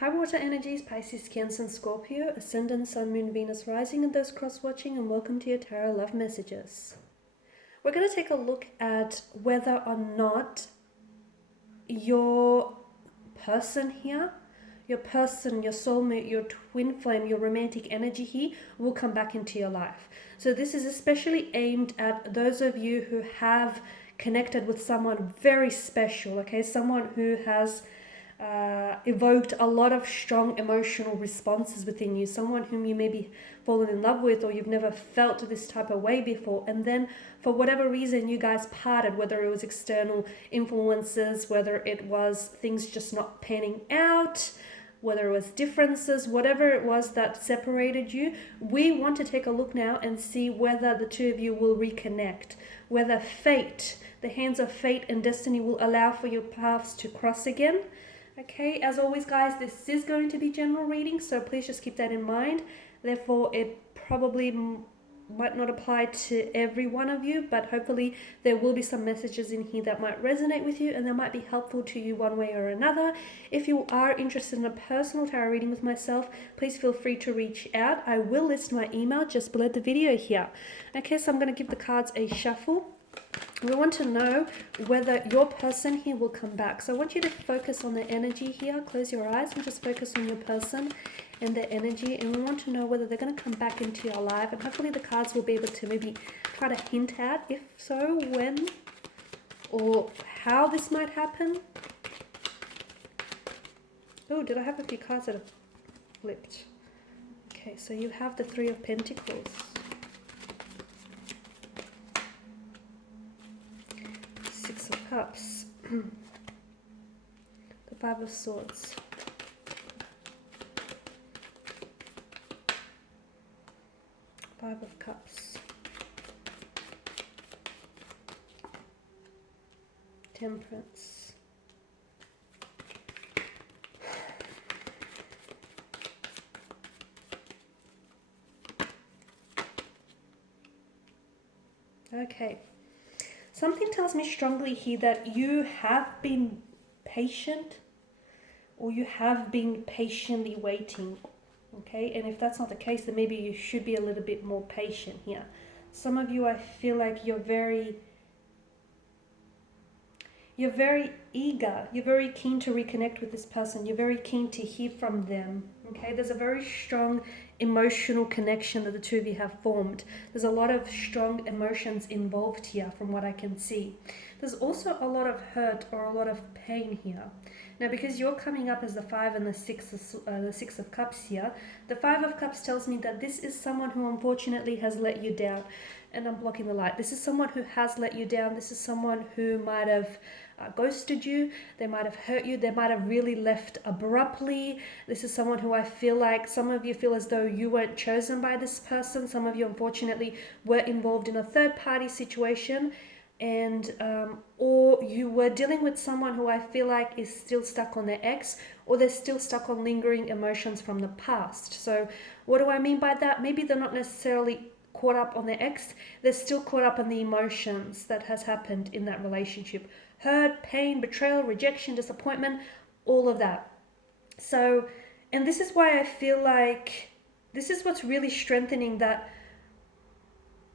High water energies, Pisces, Cancer, and Scorpio, Ascendant, Sun, Moon, Venus, Rising, and those cross-watching, and welcome to your Tarot Love Messages. We're going to take a look at whether or not your person here, your person, your soulmate, your twin flame, your romantic energy here will come back into your life. So this is especially aimed at those of you who have connected with someone very special, okay? Someone who has evoked a lot of strong emotional responses within you, someone whom you maybe fallen in love with or you've never felt this type of way before, and then for whatever reason you guys parted, whether it was external influences, whether it was things just not panning out, whether it was differences, whatever it was that separated you. We want to take a look now and see whether the two of you will reconnect, whether fate, the hands of fate and destiny, will allow for your paths to cross again. Okay, as always guys, this is going to be general reading, so please just keep that in mind. Therefore, it probably might not apply to every one of you, but hopefully there will be some messages in here that might resonate with you and that might be helpful to you one way or another. If you are interested in a personal tarot reading with myself, please feel free to reach out. I will list my email just below the video here. Okay, so I'm going to give the cards a shuffle. We want to know whether your person here will come back. So I want you to focus on the energy here. Close your eyes and just focus on your person and their energy. And we want to know whether they're going to come back into your life. And hopefully the cards will be able to maybe try to hint at, if so, when or how this might happen. Oh, did I have a few cards that have flipped? Okay, so you have the Three of Pentacles. Six of Cups, the Five of Swords, Five of Cups, Temperance, okay. Something tells me strongly here that you have been patient, or you have been patiently waiting, okay? And if that's not the case, then maybe you should be a little bit more patient here. Some of you, I feel like you're very eager, you're very keen to reconnect with this person, you're very keen to hear from them, okay? There's a very strong emotional connection that the two of you have formed. There's a lot of strong emotions involved here from what I can see. There's also a lot of hurt or a lot of pain here. Now, because you're coming up as the Five and the Six of Cups here, the Five of Cups tells me that this is someone who unfortunately has let you down. And I'm blocking the light. This is someone who has let you down. This is someone who might have ghosted you. They might have hurt you. They might have really left abruptly. This is someone who I feel like some of you feel as though you weren't chosen by this person. Some of you unfortunately were involved in a third party situation, and or you were dealing with someone who I feel like is still stuck on their ex, or they're still stuck on lingering emotions from the past. So what do I mean by that? Maybe they're not necessarily caught up on their ex, they're still caught up on the emotions that has happened in that relationship. Hurt, pain, betrayal, rejection, disappointment, all of that. So, and this is why I feel like this is what's really strengthening that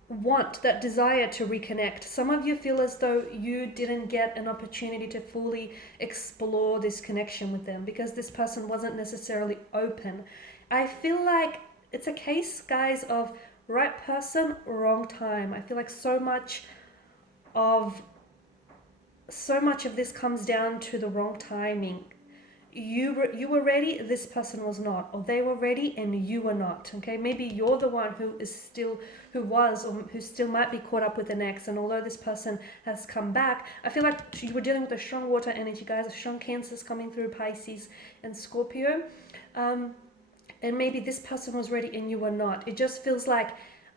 want, that desire to reconnect. Some of you feel as though you didn't get an opportunity to fully explore this connection with them because this person wasn't necessarily open. I feel like it's a case, guys, of right person, wrong time. I feel like so much of this comes down to the wrong timing. You were ready, this person was not, or they were ready and you were not. Okay, maybe you're the one who still might be caught up with an ex, and although this person has come back, I feel like you were dealing with a strong water energy, guys, a strong Cancers coming through, Pisces and Scorpio. And maybe this person was ready and you were not. It just feels like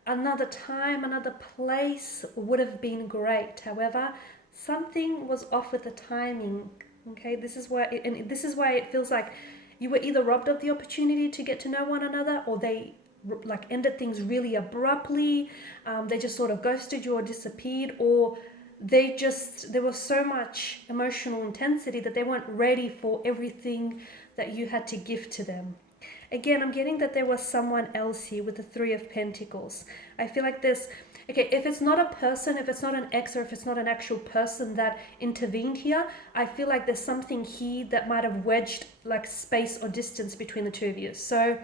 another time, another place would have been great. However, something was off with the timing. Okay, this is why it feels like you were either robbed of the opportunity to get to know one another, or they like ended things really abruptly. They just sort of ghosted you or disappeared, or there was so much emotional intensity that they weren't ready for everything that you had to give to them. Again, I'm getting that there was someone else here with the Three of Pentacles. I feel like there's, okay, if it's not a person, if it's not an ex, or if it's not an actual person that intervened here, I feel like there's something here that might have wedged like space or distance between the two of you. So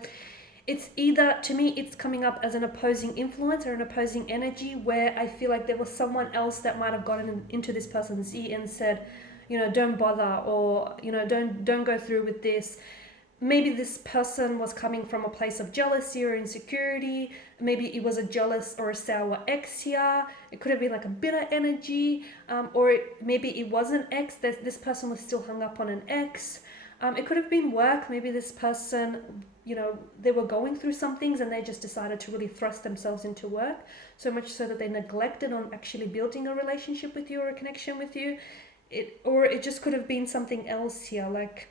it's either, to me, it's coming up as an opposing influence or an opposing energy where I feel like there was someone else that might have gotten into this person's ear and said, you know, don't bother, or, you know, don't go through with this. Maybe this person was coming from a place of jealousy or insecurity. Maybe it was a jealous or a sour ex here. It could have been like a bitter energy, or maybe it was an ex. This person was still hung up on an ex. It could have been work. Maybe this person, you know, they were going through some things and they just decided to really thrust themselves into work, so much so that they neglected on actually building a relationship with you or a connection with you. Or it just could have been something else here, like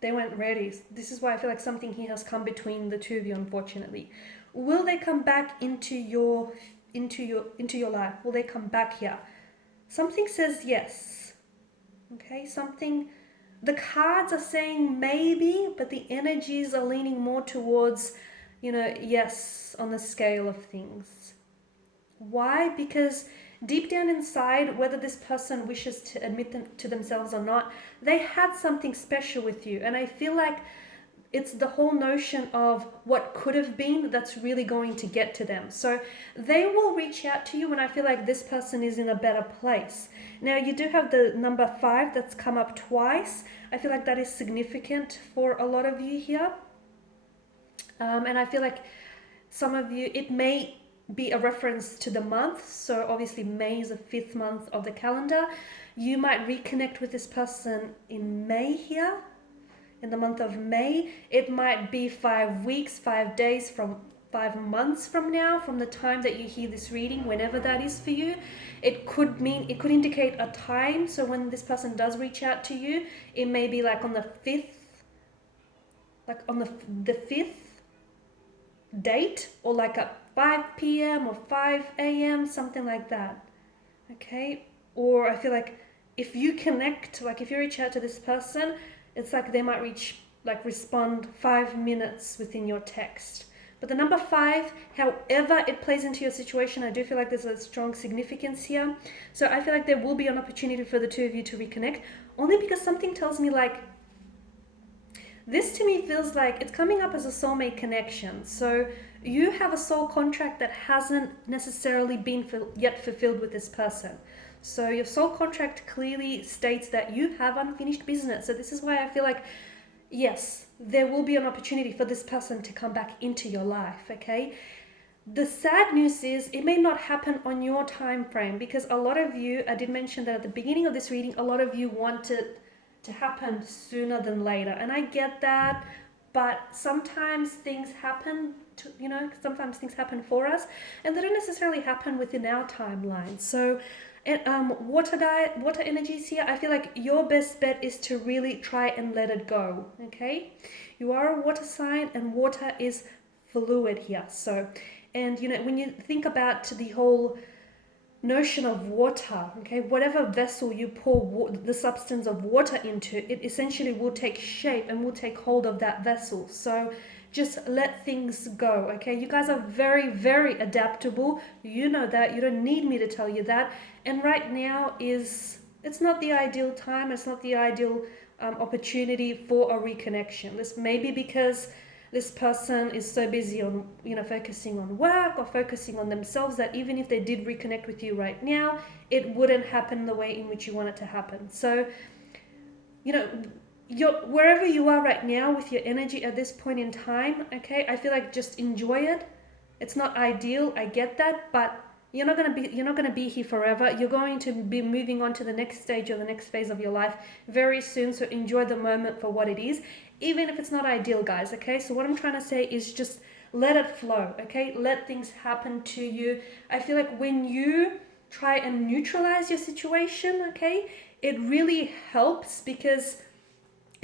they weren't ready. This is why I feel like something here has come between the two of you, unfortunately. Will they come back into your life? Will they come back here? Something says yes. Okay, something, the cards are saying maybe, but the energies are leaning more towards, you know, yes, on the scale of things. Why? Because deep down inside, whether this person wishes to admit them to themselves or not, they had something special with you. And I feel like it's the whole notion of what could have been that's really going to get to them. So they will reach out to you when I feel like this person is in a better place. Now, you do have the number 5 that's come up twice. I feel like that is significant for a lot of you here. And I feel like some of you, it may be a reference to the month. So obviously May is the 5th month of the calendar. You might reconnect with this person in May here, in the month of May. It might be 5 weeks, 5 days, from 5 months from now, from the time that you hear this reading, whenever that is for you. It could indicate a time. So when this person does reach out to you, it may be like on the 5th, like on the 5th date, or like at 5 p.m. or 5 a.m., something like that. Okay? Or I feel like if you connect, like if you reach out to this person, it's like they might respond 5 minutes within your text. But the number 5, however it plays into your situation, I do feel like there's a strong significance here. So I feel like there will be an opportunity for the two of you to reconnect, only because something tells me like, this to me feels like it's coming up as a soulmate connection. So you have a soul contract that hasn't necessarily been yet fulfilled with this person. So your soul contract clearly states that you have unfinished business. So this is why I feel like, yes, there will be an opportunity for this person to come back into your life, okay? The sad news is it may not happen on your time frame, because a lot of you, I did mention that at the beginning of this reading, a lot of you wanted to happen sooner than later, and I get that, but sometimes things happen sometimes things happen for us, and they don't necessarily happen within our timeline. So water energies here, I feel like your best bet is to really try and let it go. Okay, you are a water sign, and water is fluid here. So, and when you think about the whole notion of water, okay, whatever vessel you pour the substance of water into, it essentially will take shape and will take hold of that vessel. So just let things go, okay? You guys are very, very adaptable. You know that. You don't need me to tell you that. And right now it's not the ideal time. It's not the ideal opportunity for a reconnection. This may be because this person is so busy on, focusing on work or focusing on themselves, that even if they did reconnect with you right now, it wouldn't happen the way in which you want it to happen. So, wherever you are right now with your energy at this point in time, okay, I feel like just enjoy it. It's not ideal, I get that, but you're not gonna be here forever. You're going to be moving on to the next stage or the next phase of your life very soon. So enjoy the moment for what it is, even if it's not ideal, guys. Okay, so what I'm trying to say is just let it flow. Okay, let things happen to you. I feel like when you try and neutralize your situation, okay, it really helps, because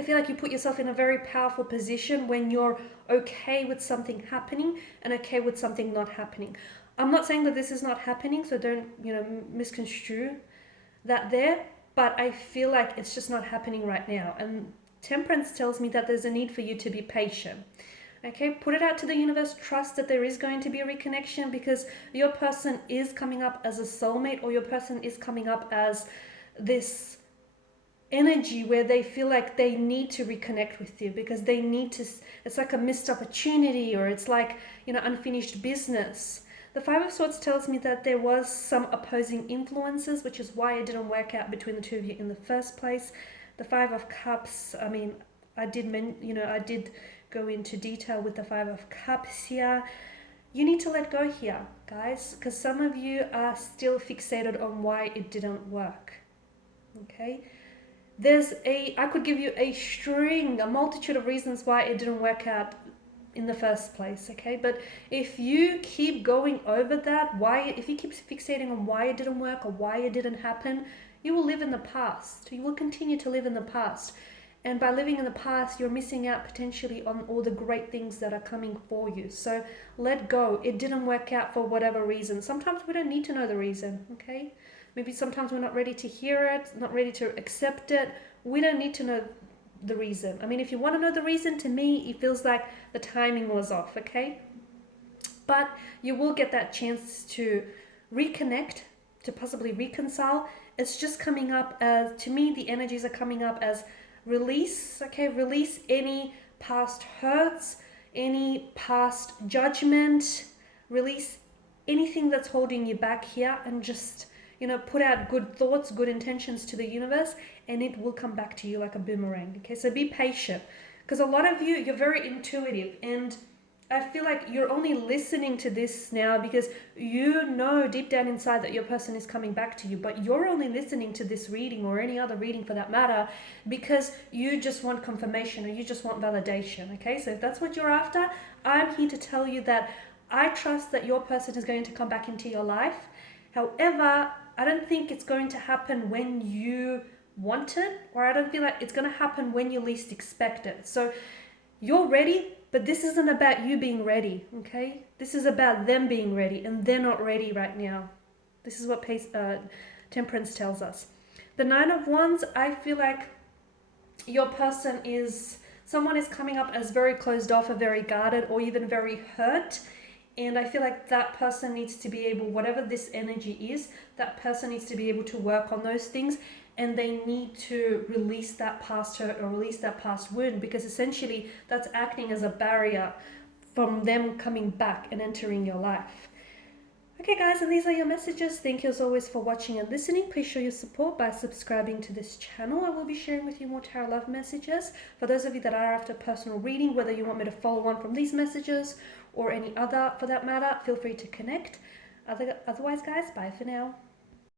I feel like you put yourself in a very powerful position when you're okay with something happening and okay with something not happening. I'm not saying that this is not happening, so don't, misconstrue that there, but I feel like it's just not happening right now. And Temperance tells me that there's a need for you to be patient. Okay, put it out to the universe. Trust that there is going to be a reconnection, because your person is coming up as a soulmate, or your person is coming up as this energy where they feel like they need to reconnect with you, because they need to, it's like a missed opportunity, or it's like, unfinished business. The Five of Swords tells me that there was some opposing influences, which is why it didn't work out between the two of you in the first place. The Five of Cups, I did go into detail with the Five of Cups here. You need to let go here, guys, because some of you are still fixated on why it didn't work. Okay? I could give you a multitude of reasons why it didn't work out in the first place, okay? But if you keep going over that, if you keep fixating on why it didn't work or why it didn't happen, you will live in the past. You will continue to live in the past. And by living in the past, you're missing out potentially on all the great things that are coming for you. So let go. It didn't work out for whatever reason. Sometimes we don't need to know the reason, okay? Maybe sometimes we're not ready to hear it, not ready to accept it. We don't need to know the reason. If you want to know the reason, to me, it feels like the timing was off, okay? But you will get that chance to reconnect, to possibly reconcile. It's just coming up as, to me, the energies are coming up as release, okay? Release any past hurts, any past judgment, release anything that's holding you back here, and just, put out good thoughts, good intentions to the universe, and it will come back to you like a boomerang, okay? So be patient, because a lot of you, you're very intuitive, and I feel like you're only listening to this now because you know deep down inside that your person is coming back to you, but you're only listening to this reading, or any other reading for that matter, because you just want confirmation, or you just want validation, okay? So if that's what you're after, I'm here to tell you that I trust that your person is going to come back into your life. However, I don't think it's going to happen when you want it, or I don't feel like it's going to happen when you least expect it. So you're ready, but this isn't about you being ready, okay? This is about them being ready, and they're not ready right now. This is what Temperance tells us. The Nine of Wands, I feel like your person someone is coming up as very closed off, or very guarded, or even very hurt. And I feel like that person needs to be able, whatever this energy is, that person needs to be able to work on those things, and they need to release that past hurt or release that past wound, because essentially that's acting as a barrier from them coming back and entering your life. Okay guys, and these are your messages. Thank you as always for watching and listening. Please show your support by subscribing to this channel. I will be sharing with you more tarot love messages. For those of you that are after personal reading, whether you want me to follow on from these messages or any other for that matter, feel free to connect. Otherwise guys, bye for now.